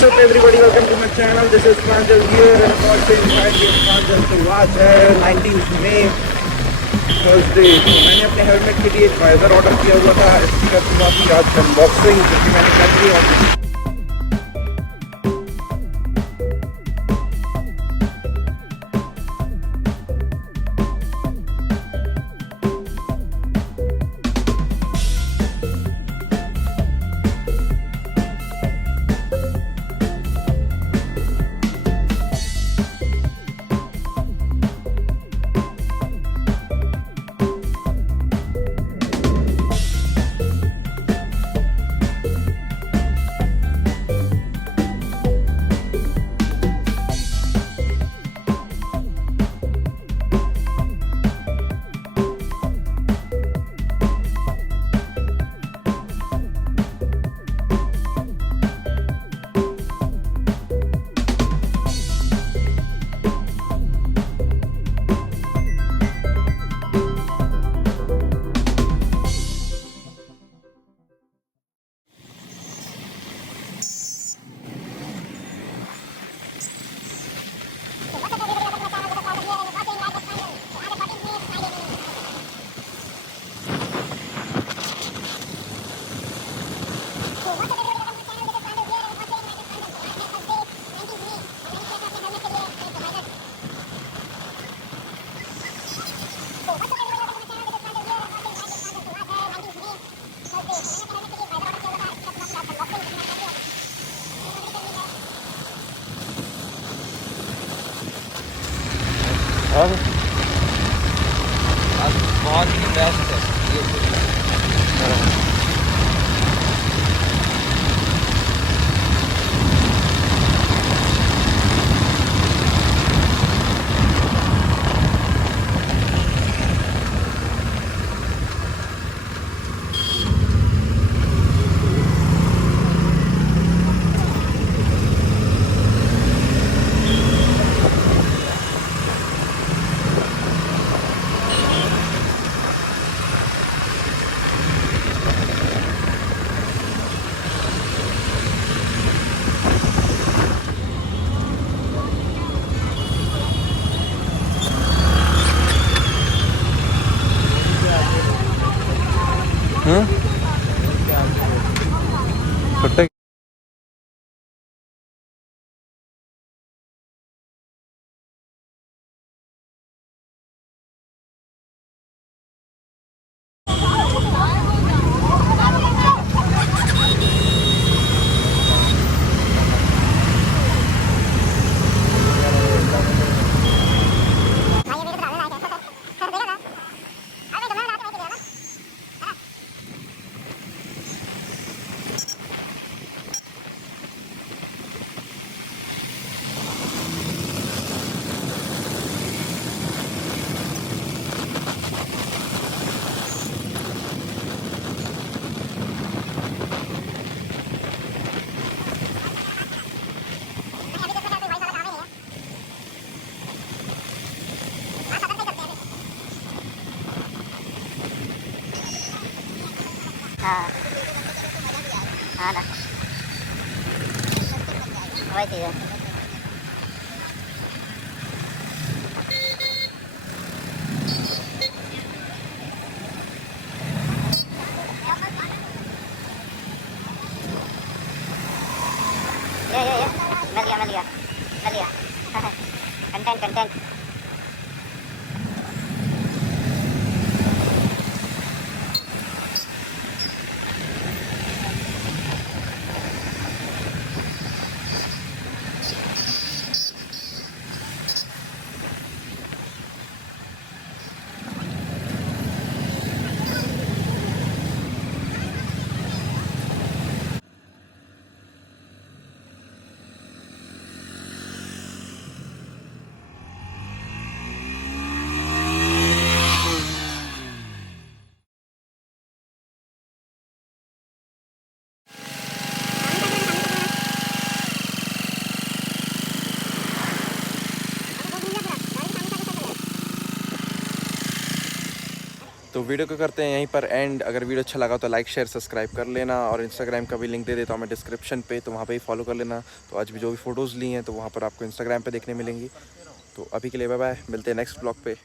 What's up everybody, welcome to my channel. This is Pranjal here and I'm also inviting Pranjal to watch 19th May Thursday. मैंने अपने हेलमेट के लिए एक visor order किया हुआ था, इसकी करवा की आज अनबॉक्सिंग जो कि मैंने कर ली और आज बहुत ही बेस्ट है हाँ ना वही चीज़ है ये मिल गया कंटेंट तो वीडियो को करते हैं यहीं पर एंड। अगर वीडियो अच्छा लगा तो लाइक शेयर सब्सक्राइब कर लेना, और इंस्टाग्राम का भी लिंक दे देता हूँ मैं डिस्क्रिप्शन पे, तो वहाँ पे ही फॉलो कर लेना। तो आज भी जो भी फ़ोटोज़ ली हैं तो वहाँ पर आपको इंस्टाग्राम पे देखने मिलेंगी। तो अभी के लिए बाय बाय, मिलते हैं नेक्स्ट ब्लॉग पे।